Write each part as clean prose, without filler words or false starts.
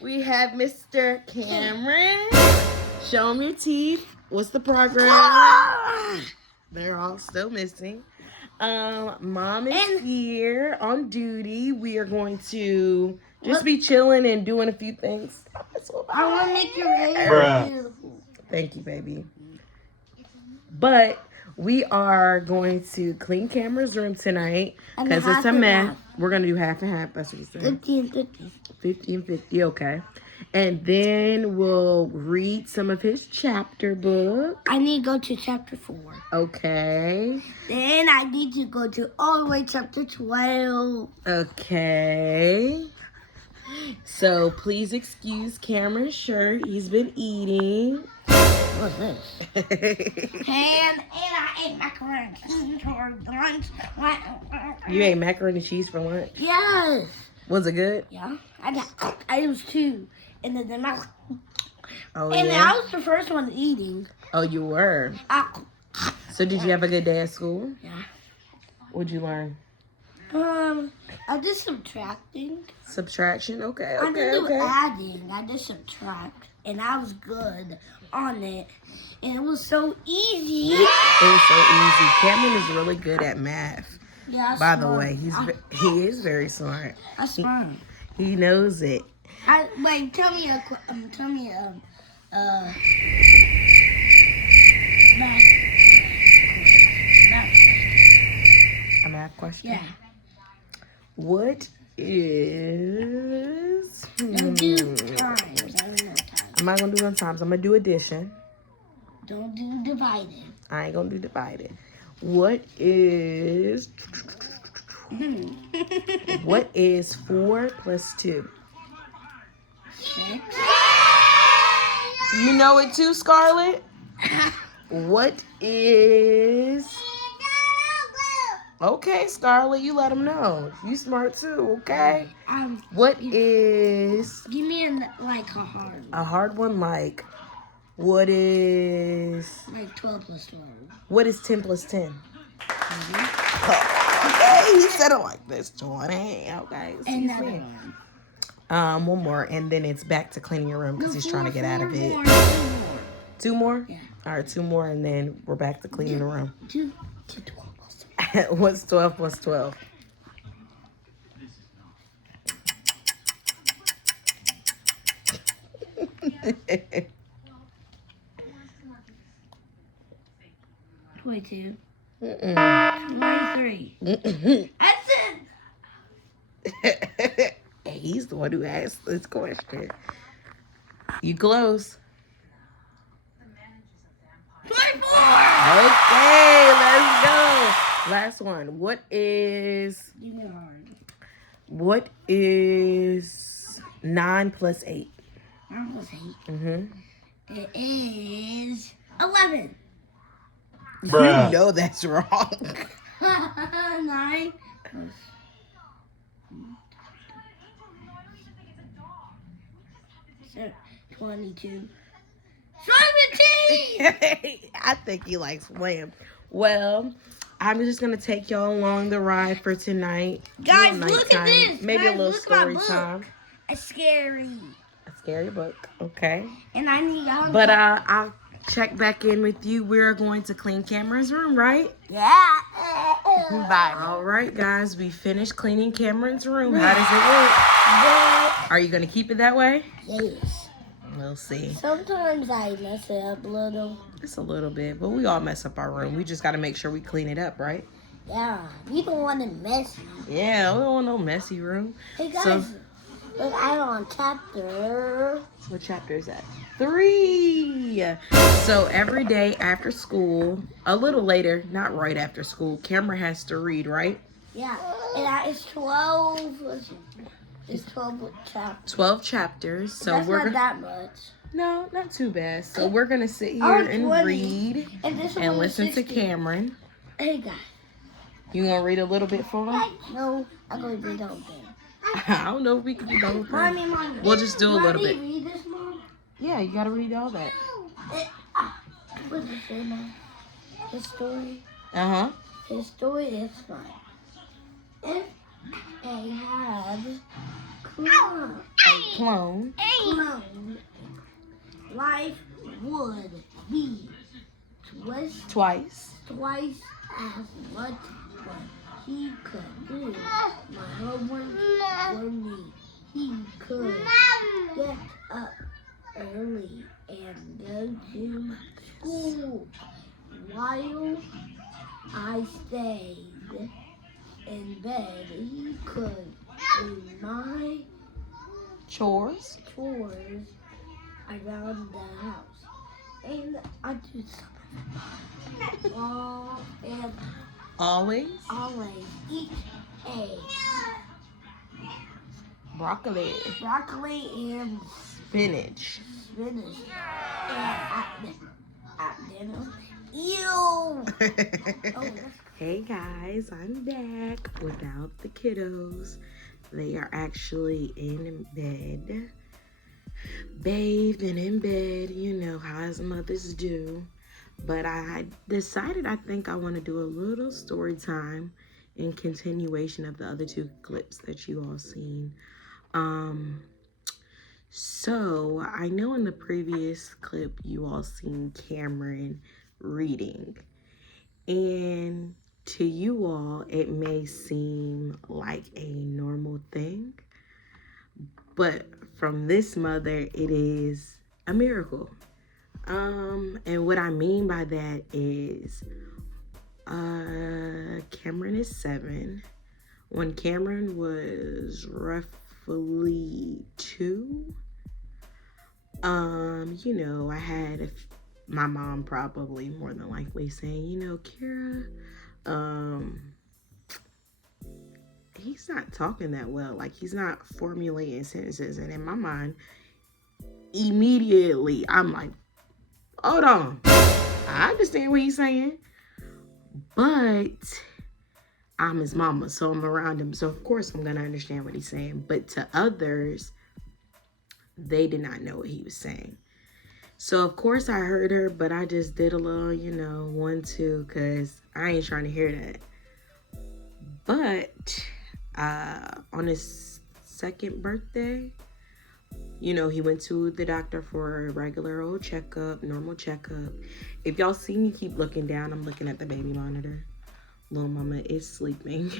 We have Mr. Cameron. Show him your teeth. What's the progress? They're all still missing. Mom is here on duty. We are going to just be chilling and doing a few things. I want to make your hair beautiful. Thank you, baby. But we are going to clean Cameron's room tonight because it's a mess. We're going to do half and half. That's what he said. 50 and 50. 50 and 50, okay. And then we'll read some of his chapter book. I need to go to chapter 4. Okay. Then I need to go to all the way chapter 12. Okay. So please excuse Cameron's shirt. He's been eating. What's this? and I ate macaroni and cheese for lunch. You ate macaroni and cheese for lunch? Yes. Was it good? Yeah. I was 2. And then I was the first one eating. Oh, you were? So did you have a good day at school? Yeah. What'd you learn? I did subtracting. Subtraction? Okay. I didn't do adding. I did subtract. And I was good on it. And it was so easy. It was so easy. Cameron is really good at math. Yeah, By the way, he is very smart. I'm smart. He knows it. Wait, tell me a math question? Yeah. What is... Don't do times. I'm not going to do no times. I'm going to do addition. Don't do divided. I ain't going to do divided. What is... What is 4 plus 2? 6. You know it too, Scarlett? What is... Okay, Scarlett, you let him know. You smart too, okay? What is... Give me a hard one. A hard one, like... What is... Like 12 plus 12. What is 10 plus 10? Okay, he said it like this, 20. Okay. Another one. One more, and then it's back to cleaning your room because he's trying to get out of it. 2 more? Yeah. All right, 2 more, and then we're back to cleaning the room. 2 12 plus 12. What's 12 plus 12? $22. Mm-mm. 23. I said. He's the one who asked this question. You close. 24. Okay, let's go. Last one. What is 9 plus 8? 9 plus 8. Mm-hmm. It is 11. Bruh. You know that's wrong. 9 plus 22. 17! I think he likes playing. Well, I'm just going to take y'all along the ride for tonight. Guys, look at this. Maybe Guys, a little story time. A scary book. Okay. And I need y'all. But I'll check back in with you. We're going to clean Cameron's room, right? Yeah. Bye. All right, guys. We finished cleaning Cameron's room. How does it look? Yeah. Are you going to keep it that way? Yes. We'll see. Sometimes I mess it up a little. Just a little bit, but we all mess up our room. We just got to make sure we clean it up, right? Yeah. We don't want it messy. Yeah, we don't want no messy room. Hey, guys. Look, I'm on chapter... What chapter is that? 3. So every day after school, a little later, not right after school, Cameron has to read, right? Yeah. And it's 12... It's 12 chapters. 12 chapters. So That's not that much. No, not too bad. So we're going to sit here and read and listen to Cameron. Hey, guys. You going to read a little bit for him? No, I'm going to read the whole thing. I don't know if we can do the whole thing. Mommy. We'll just do a little bit. Read this, Mom? Yeah, you got to read all that. What does it say, Mom? His story? Uh-huh. His story is fine. If I had... clone. Life would be Twice. as much, but he could do my homework for me. He could get up early and go to school while I stayed in bed. He could do my Chores. around the house. And I do something. And Always. eat a Broccoli. and Spinach. spinach. And at dinner, ew! Hey guys, I'm back without the kiddos. They are actually in bed, bathed and in bed, you know, how as mothers do. But I decided I think I want to do a little story time in continuation of the other two clips that you all seen. So I know in the previous clip you all seen Cameron reading, and to you all it may seem like a normal thing, but from this mother it is a miracle. And what I mean by that is Cameron is 7. When Cameron was roughly 2, you know, I had my mom probably more than likely saying, you know, Kira, he's not talking that well. Like, he's not formulating sentences. And in my mind, immediately, I'm like, hold on. I understand what he's saying. But I'm his mama, so I'm around him. So, of course, I'm going to understand what he's saying. But to others, they did not know what he was saying. So, of course, I heard her, but I just did a little, you know, 1, 2, because I ain't trying to hear that. But on his 2nd birthday, you know, he went to the doctor for a regular old checkup, normal checkup. If y'all see me keep looking down, I'm looking at the baby monitor. Little mama is sleeping.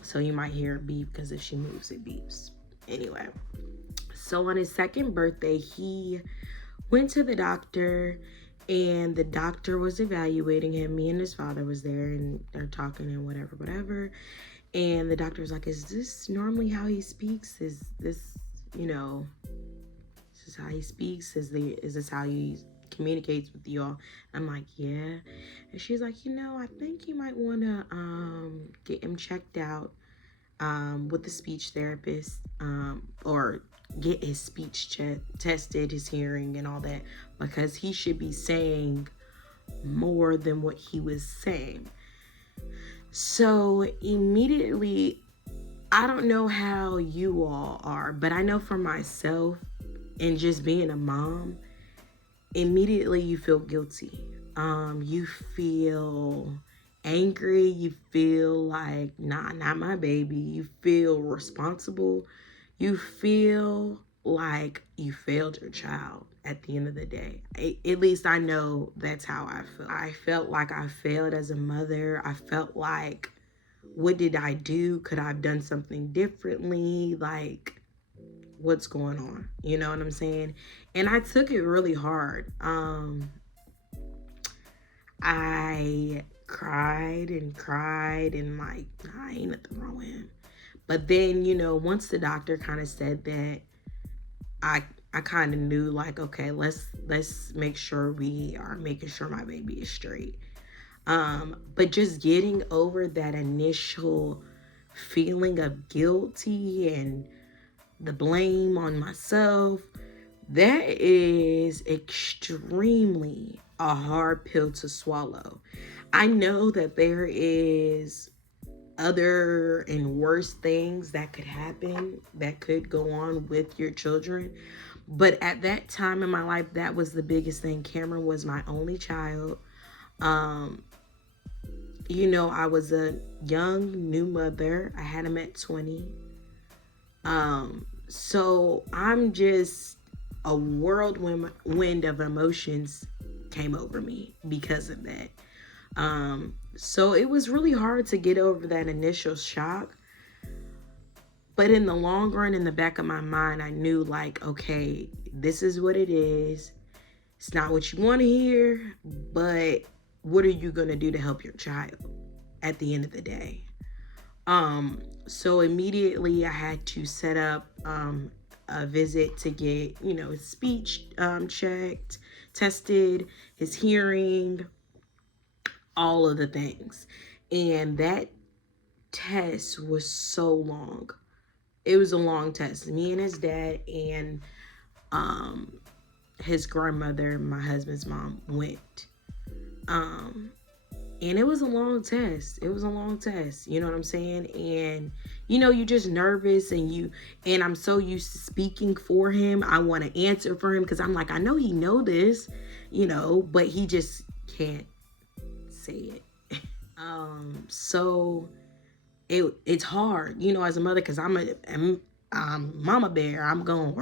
So you might hear a beep because if she moves, it beeps. Anyway. So on his 2nd birthday, he went to the doctor, and the doctor was evaluating him. Me and his father was there, and they're talking and whatever. And the doctor was like, is this normally how he speaks? Is this, you know, is this how he speaks? Is this how he communicates with you all? I'm like, yeah. And she's like, you know, I think you might want to get him checked out with the speech therapist, or get his speech tested, his hearing and all that, because he should be saying more than what he was saying. So immediately, I don't know how you all are, but I know for myself, and just being a mom, immediately you feel guilty. You feel angry. You feel like, nah, not my baby. You feel responsible. You feel like you failed your child at the end of the day. At least I know that's how I felt. I felt like I failed as a mother. I felt like, what did I do? Could I have done something differently? Like, what's going on? You know what I'm saying? And I took it really hard. I cried and like, nah, ain't nothing wrong with him. But then, you know, once the doctor kind of said that, I kind of knew, like, okay, let's make sure we are making sure my baby is straight. But just getting over that initial feeling of guilty and the blame on myself, that is extremely a hard pill to swallow. I know that there is other and worse things that could happen, that could go on with your children. But at that time in my life, that was the biggest thing. Cameron was my only child. You know, I was a young new mother. I had him at 20. So I'm just a whirlwind of emotions came over me because of that. So it was really hard to get over that initial shock. But in the long run, in the back of my mind, I knew like, okay, this is what it is. It's not what you want to hear, but what are you going to do to help your child at the end of the day? So immediately I had to set up a visit to get, his speech checked, tested, his hearing, all of the things. And that test was so long. It was a long test. Me and his dad and his grandmother, my husband's mom, went. And it was a long test. It was a long test. You know what I'm saying? And you're just nervous and I'm so used to speaking for him. I want to answer for him because I'm like, I know he know this, but he just can't say it. So it's hard, as a mother, because I'm mama bear. I'm going,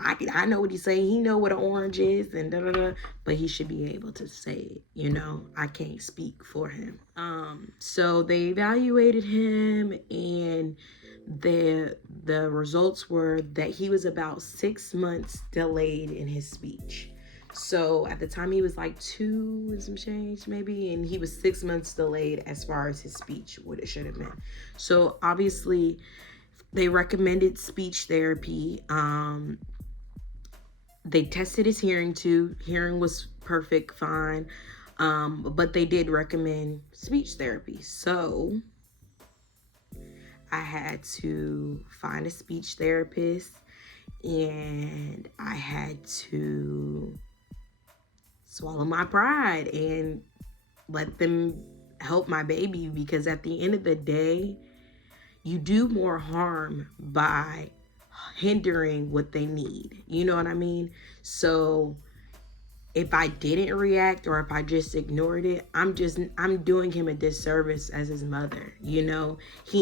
I know what he's saying. He know what an orange is and da da da, but he should be able to say it. I can't speak for him. So they evaluated him, and the results were that he was about 6 months delayed in his speech. So at the time he was like 2 and some change maybe, and he was 6 months delayed as far as his speech, what it should have been. So obviously they recommended speech therapy. They tested his hearing too. Hearing was perfect, fine. But they did recommend speech therapy. So I had to find a speech therapist, and I had to swallow my pride and let them help my baby, because at the end of the day, you do more harm by hindering what they need. You know what I mean? So if I didn't react or if I just ignored it, I'm doing him a disservice as his mother. He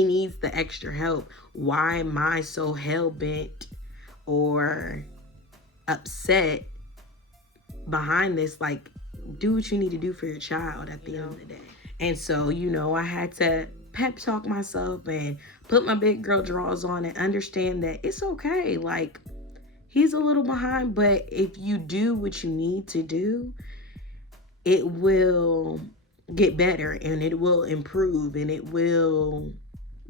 needs the extra help. Why am I so hell-bent or upset behind this? Like, do what you need to do for your child at the end of the day. And so, I had to pep talk myself and put my big girl drawers on and understand that it's okay. Like, he's a little behind, but if you do what you need to do, it will get better and it will improve and it will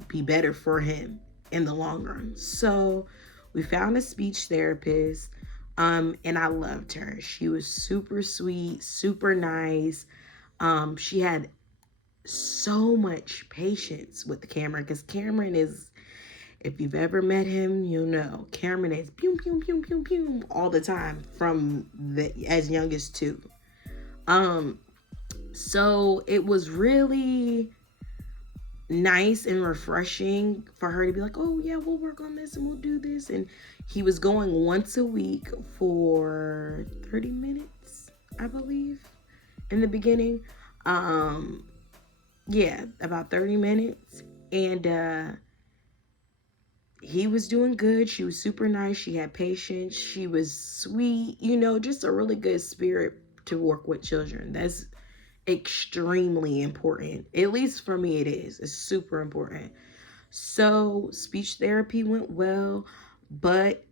be better for him in the long run. So we found a speech therapist, and I loved her. She was super sweet, super nice. She had so much patience with Cameron, because Cameron is, if you've ever met him, Cameron is pew pew pew pew pew all the time from as young as 2. So it was really nice and refreshing for her to be like, oh yeah, we'll work on this and we'll do this. And he was going once a week for 30 minutes, I believe, in the beginning. Yeah, about 30 minutes. And he was doing good. She was super nice. She had patience. She was sweet, just a really good spirit to work with children. That's extremely important. At least for me, it is. It's super important. So speech therapy went well, but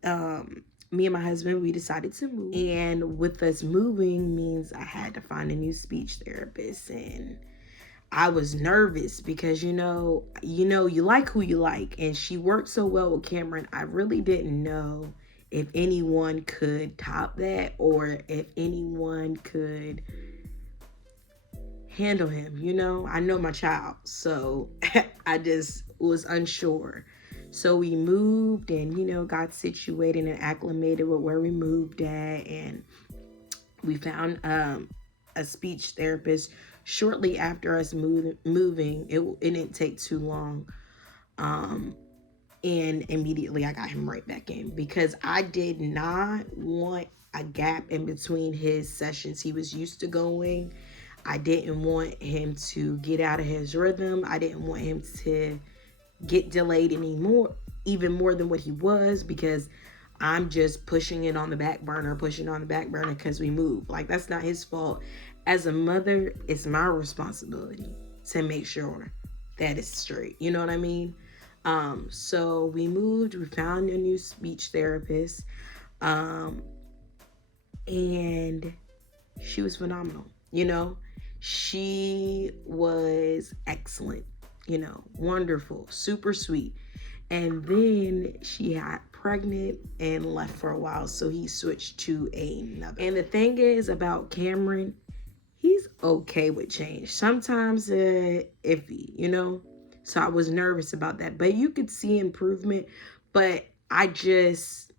me and my husband, we decided to move. And with us moving means I had to find a new speech therapist, and I was nervous because, you like who you like. And she worked so well with Cameron. I really didn't know if anyone could top that or if anyone could handle him. I know my child. So I just was unsure. So we moved and, got situated and acclimated with where we moved at. And we found a speech therapist shortly after us moving. It didn't take too long. And immediately I got him right back in, because I did not want a gap in between his sessions he was used to going. I didn't want him to get out of his rhythm. I didn't want him to get delayed anymore, even more than what he was, because I'm just pushing it on the back burner, because we move. Like, that's not his fault. As a mother, it's my responsibility to make sure that it's straight. You know what I mean? So we moved, we found a new speech therapist, and she was phenomenal. You know, she was excellent, you know, wonderful, super sweet. And then she got pregnant and left for a while, so he switched to another. And the thing is about Cameron, he's okay with change. Sometimes iffy, you know? So I was nervous about that. But you could see improvement. But I just,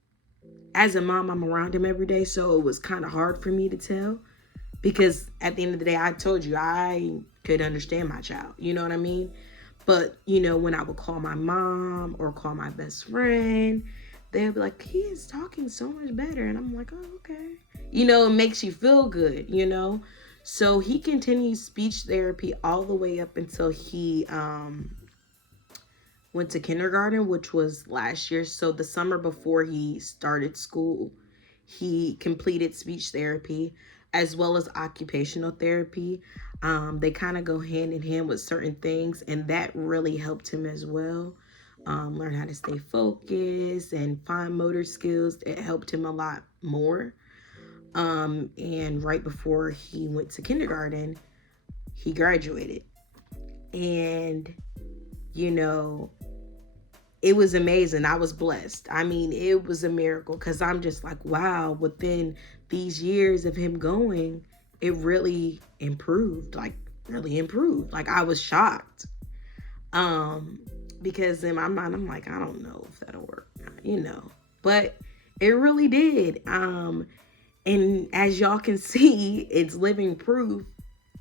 as a mom, I'm around him every day, so it was kind of hard for me to tell. Because at the end of the day, I told you, I could understand my child. You know what I mean? But, you know, when I would call my mom or call my best friend, they'd be like, he is talking so much better. And I'm like, oh, okay. You know, it makes you feel good, you know? So he continued speech therapy all the way up until he went to kindergarten, which was last year. So the summer before he started school, he completed speech therapy as well as occupational therapy. They kind of go hand in hand with certain things, and that really helped him as well. Learn how to stay focused and fine motor skills. It helped him a lot more. And right before he went to kindergarten, he graduated. And, you know, it was amazing. I was blessed. I mean, it was a miracle, because I'm just like, wow, within these years of him going, it really improved. Like, I was shocked. Because in my mind, I'm like, I don't know if that'll work, you know. But it really did. And as y'all can see, it's living proof.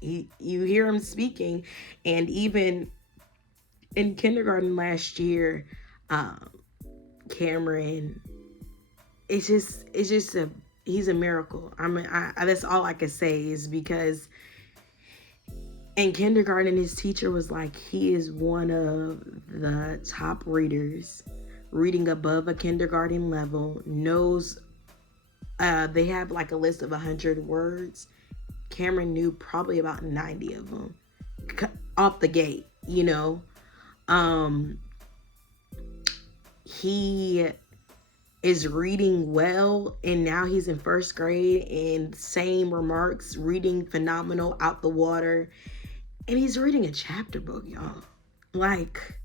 You hear him speaking. And even in kindergarten last year, Cameron, he's a miracle. I mean, that's all I can say, is because in kindergarten, his teacher was like, he is one of the top readers, reading above a kindergarten level, knows, they have like a list of 100 words. Cameron knew probably about 90 of them off the gate, you know. He is reading well, and now he's in first grade, and same remarks, reading phenomenal, out the water. And he's reading a chapter book, y'all. Like,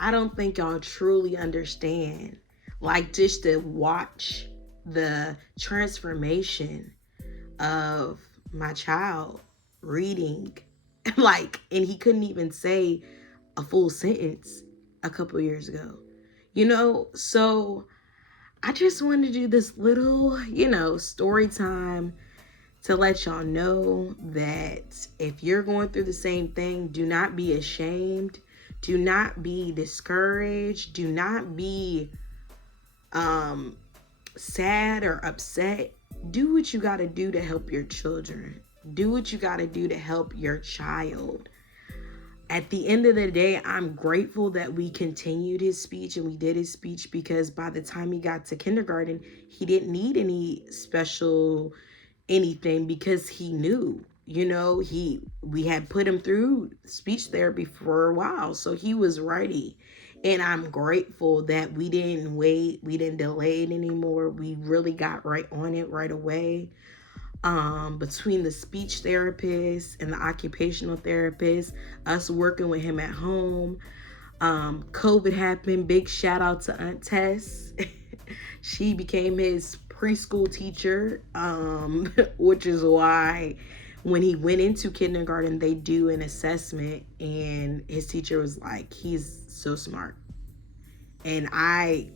I don't think y'all truly understand. Like, just to watch the transformation of my child reading, like, and he couldn't even say a full sentence a couple years ago, you know. So I just wanted to do this little, you know, story time to let y'all know that if you're going through the same thing, do not be ashamed, do not be discouraged, do not be sad or upset. Do what you got to do to help your children. Do what you got to do to help your child. At the end of the day, I'm grateful that we continued his speech and we did his speech, because by the time he got to kindergarten, he didn't need any special anything, because he knew, you know, we had put him through speech therapy for a while, so he was ready. And I'm grateful that we didn't wait, we didn't delay it anymore. We really got right on it right away. Between the speech therapist and the occupational therapist, us working with him at home, COVID happened. Big shout out to Aunt Tess. She became his preschool teacher, which is why when he went into kindergarten, they do an assessment, and his teacher was like, he's so smart. And I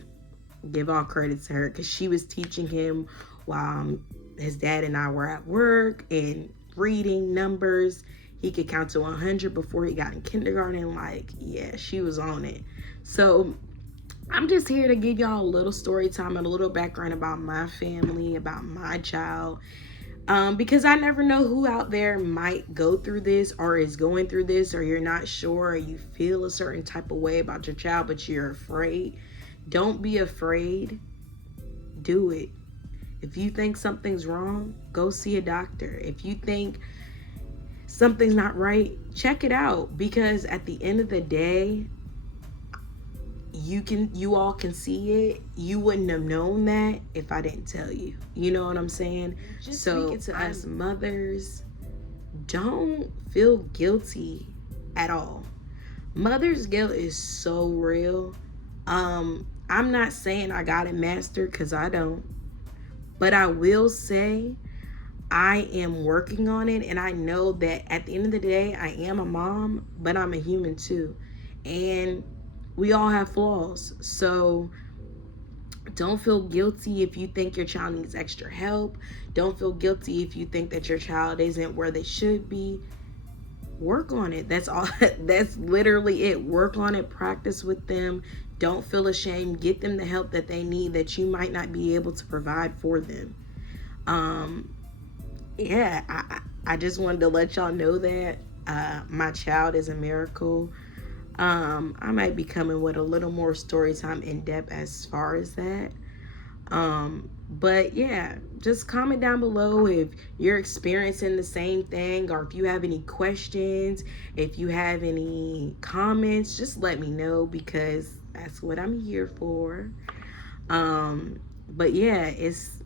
give all credit to her, because she was teaching him while his dad and I were at work, and reading numbers. He could count to 100 before he got in kindergarten. Like, yeah, she was on it. So I'm just here to give y'all a little story time and a little background about my family, about my child. Because I never know who out there might go through this or is going through this, or you're not sure, or you feel a certain type of way about your child, but you're afraid. Don't be afraid. Do it. If you think something's wrong, go see a doctor. If you think something's not right, check it out. Because at the end of the day, you all can see it. You wouldn't have known that if I didn't tell you. You know what I'm saying? Just so to us mothers, don't feel guilty at all. Mother's guilt is so real. I'm not saying I got it mastered, because I don't. But I will say I am working on it, and I know that at the end of the day, I am a mom, but I'm a human too. And we all have flaws. So don't feel guilty if you think your child needs extra help. Don't feel guilty if you think that your child isn't where they should be. Work on it. That's all. That's literally it. Work on it. Practice with them. Don't feel ashamed. Get them the help that they need that you might not be able to provide for them. Yeah, I just wanted to let y'all know that my child is a miracle. I might be coming with a little more story time in depth as far as that. But yeah, just comment down below if you're experiencing the same thing, or if you have any questions, if you have any comments, just let me know, because that's what I'm here for. But yeah, it's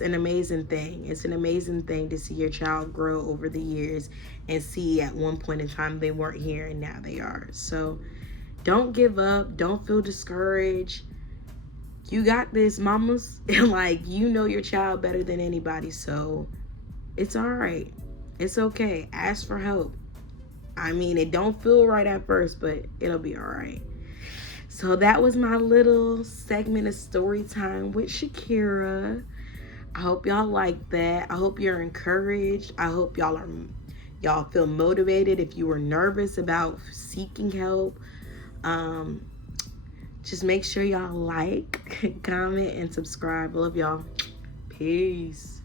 an amazing thing. It's an amazing thing to see your child grow over the years and see at one point in time they weren't here and now they are. So don't give up. Don't feel discouraged. You got this, mamas. Like, you know your child better than anybody, so it's all right. It's okay. Ask for help. I mean, it don't feel right at first, but it'll be all right. So that was my little segment of story time with Shakira. I hope y'all like that. I hope you're encouraged. I hope y'all feel motivated if you were nervous about seeking help. Just make sure y'all like, comment, and subscribe. Love y'all. Peace.